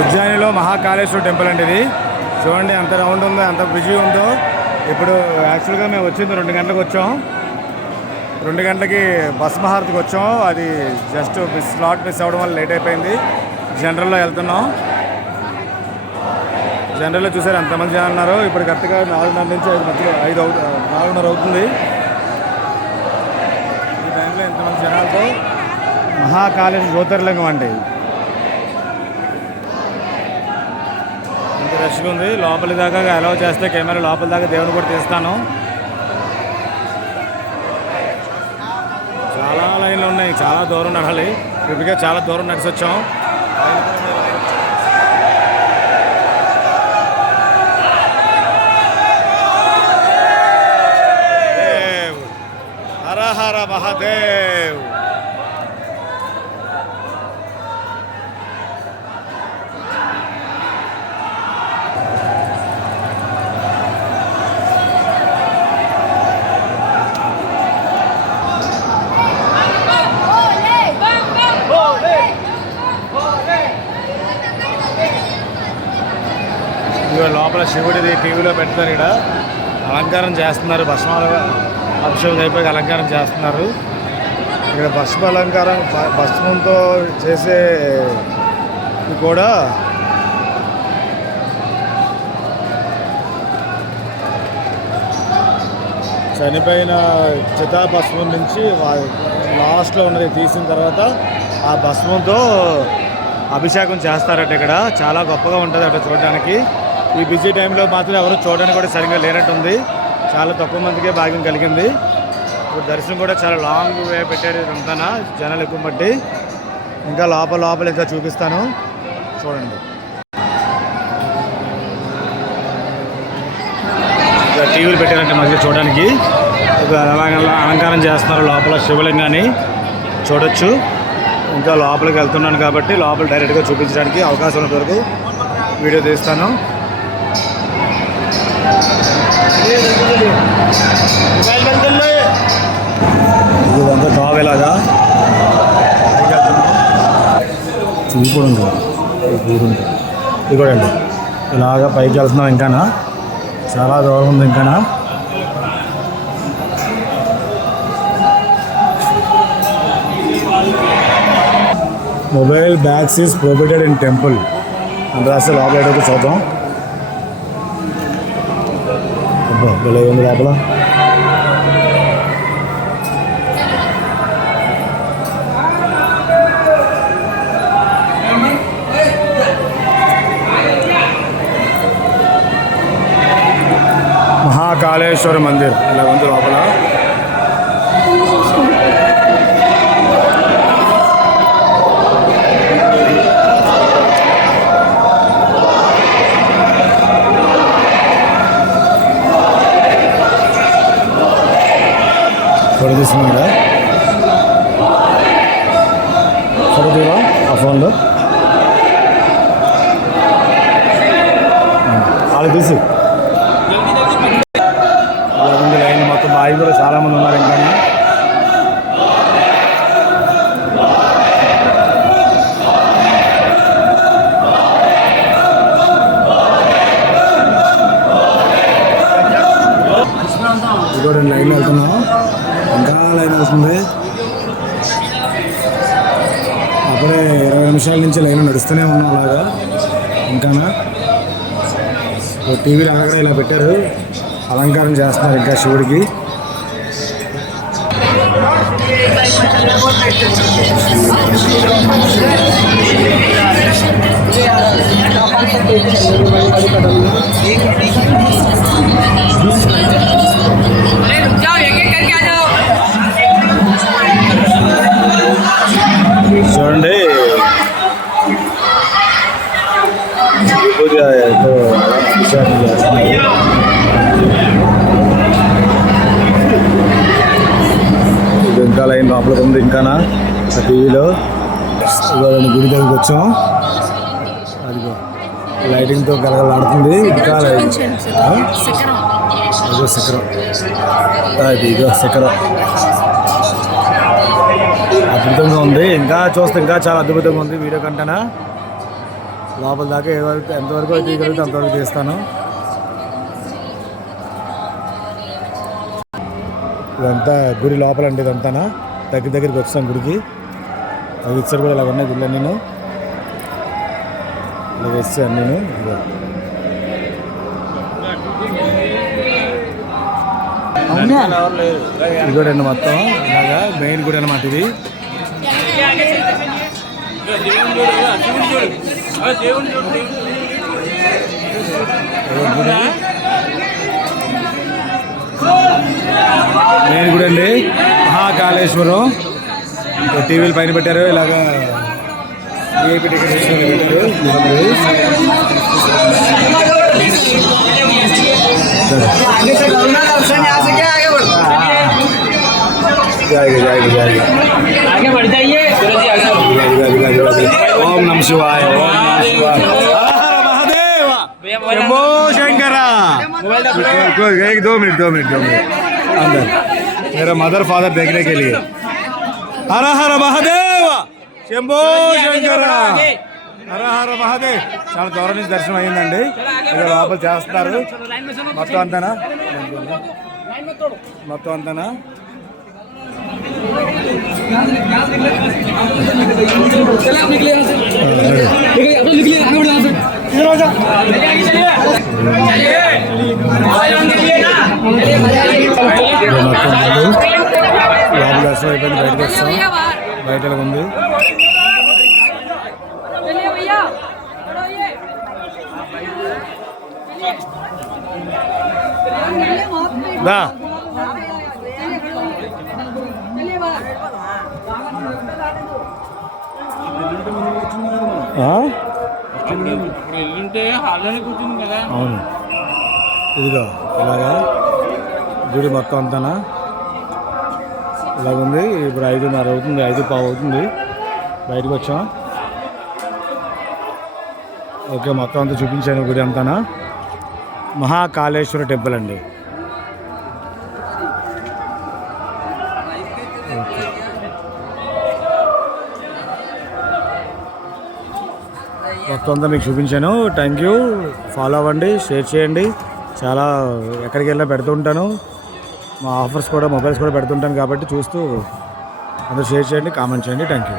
ఉజ్జయినిలో Mahakaleshwar temple అండి ఇది. చూడండి ఎంత రౌండ్ ఉందో, ఎంత బిజీ ఉందో. ఇప్పుడు యాక్చువల్గా మేము వచ్చింది 2 గంటలకు వచ్చాం. 2 గంటలకి భస్మహారతికి వచ్చాం. అది జస్ట్ స్లాట్ మిస్ అవ్వడం వల్ల లేట్ అయిపోయింది. జనరల్లో వెళ్తున్నాం. జనరల్లో చూసారు ఎంతమంది జనం ఉన్నారు. ఇప్పుడు కరెక్ట్గా 4:30 నుంచి 5 మధ్యలో 4:30 అవుతుంది. ఈ టైంలో ఎంతమంది జనాలతో మహాకాళేశ్వర జ్యోతిర్లింగం అండి. ఇంత రష్గా ఉంది. లోపలి దాకా అలౌ చేస్తే కెమెరా లోపల దాకా దేవుని కూడా తీస్తాను. చాలా లైన్లు ఉన్నాయి, చాలా దూరం నడాలి. ఇప్పటికే చాలా దూరం నడిచి వచ్చాం. హర హర మహాదేవ్. లోపల శివుడిది టీవీలో పెడతారు. ఇక్కడ అలంకారం చేస్తున్నారు. భస్మాల అభిషేకం అయిపోయి అలంకారం చేస్తున్నారు. ఇక్కడ భస్మ అలంకారం భస్మంతో చేసే కూడా చనిపోయిన చితాభస్మం నుంచి లాస్ట్లో ఉన్నది తీసిన తర్వాత ఆ భస్మంతో అభిషేకం చేస్తారట. ఇక్కడ చాలా గొప్పగా ఉంటుంది అట చూడడానికి. ఈ బిజీ టైంలో మాత్రం ఎవరు చూడడానికి కూడా సరిగ్గా లేనట్టుంది. చాలా తక్కువ మందికే భాగ్యం కలిగింది. ఇప్పుడు దర్శనం కూడా చాలా లాంగ్ వే పెట్టారు. ఇదంతా జనాలు ఎక్కువ బట్టి. ఇంకా లోపల ఇంకా చూపిస్తాను, చూడండి. ఇంకా టీవీలు పెట్టారంటే మధ్య చూడడానికి అలంకారం చేస్తున్నారు. లోపల శివలింగాన్ని చూడొచ్చు. ఇంకా లోపలికి వెళ్తున్నాను కాబట్టి లోపల డైరెక్ట్గా చూపించడానికి అవకాశం ఉన్నంత వరకు వీడియో తీస్తాను. ఇదంతా తావేలాగా చూడండి. ఇదిగోండి ఇలాగా పైకి వెళ్తున్నాం. ఇంకానా చాలా దూరం ఉంది. ఇంకానా mobile bags is prohibited in temple అని రాస్తే లోపల ఏదైతే చూద్దాం. భలే ఉంది లోపల. మహాకాళేశ్వర మందిర్ ఇలా ఉంది లోపల. ఫోటో తీసుకున్నాడా? ఫోటో తీవా ఆ ఫోన్లో వాళ్ళు తీసి. అలా ఉంది లైన్ మొత్తం. బాయ్ కూడా చాలామంది ఉన్నారు. ఇంకా కూడా లైన్ వెళ్తున్నాం. ఇంకా లైన్ అవుతుంది. అప్పుడే 20 నిమిషాల నుంచి లైన్ నడుస్తూనే ఉన్నాం. అలాగా ఇంకానా టీవీలో అక్కడ ఇలా పెట్టారు. అలంకారం చేస్తున్నారు ఇంకా శివుడికి. చూడండి ఇది ఇంకా లైన్ లోపలికి ఉంది. ఇంకానా టీవీలో గుడి దగ్గరికి వచ్చాం. అదిగో లైటింగ్తో గలగలాడుతుంది. ఇంకా ఇదో శిఖరం. ఇదిగో శిఖరం అద్భుతంగా ఉంది. ఇంకా చూస్తే ఇంకా చాలా అద్భుతంగా ఉంది వీడియో కంటేనా. లోపల దాకా ఎంతవరకు అయితే తీయగలిగితే అంతవరకు తీస్తాను. ఇదంతా గుడి లోపల అండి. ఇదంతా దగ్గరికి వచ్చాను గుడికి. అది ఇచ్చారు కూడా ఇలా ఉన్నాయి గుడిలో. నేను ఇలా వచ్చాను నేను. ఇది కూడా అండి మొత్తం ఇలాగా మెయిన్ గుడి అన్నమాట ఇది. మెయిన్ గుడి అండి మహాకాళేశ్వరం. టీవీలు పైన పెట్టారు ఇలాగా ఏపీ డెకరేషన్ పెట్టారు. ఓం నమ శివాయ. ఓం నమ శివాయ. మహాదేవ శంభో శంకర. 2 मिनट अंदर मेरा मदर फादर देखने के लिए. हर हर महादेव శంభో శంకర. హర హర మహాదేవ్. చాలా దూరం నుంచి దర్శనం అయ్యిందండి. ఇక లోపల చేస్తున్నారు మొత్తం అంతానా. లోపల దర్శనం అయిపోయింది. బయటకు వస్తాం. బయట ఉంది దా. అవును ఇదిగో ఇలాగా గుడి మొత్తం అంతానా ఇలాగుంది. ఇప్పుడు 5:30 అవుతుంది. 5:15 అవుతుంది. బయటకు వచ్చాం. ఓకే మొత్తం అంతా చూపించాను గుడి అంతానా. మహాకాళేశ్వర టెంపుల్ అండి. మొత్తం అంతా మీకు చూపించాను. Thank you. ఫాలో అవ్వండి, షేర్ చేయండి. చాలా ఎక్కడికి వెళ్ళినా పెడుతుంటాను. మా ఆఫర్స్ కూడా మొబైల్స్ కూడా పెడుతుంటాను కాబట్టి చూస్తూ అందరూ షేర్ చేయండి, కామెంట్ చేయండి. Thank you.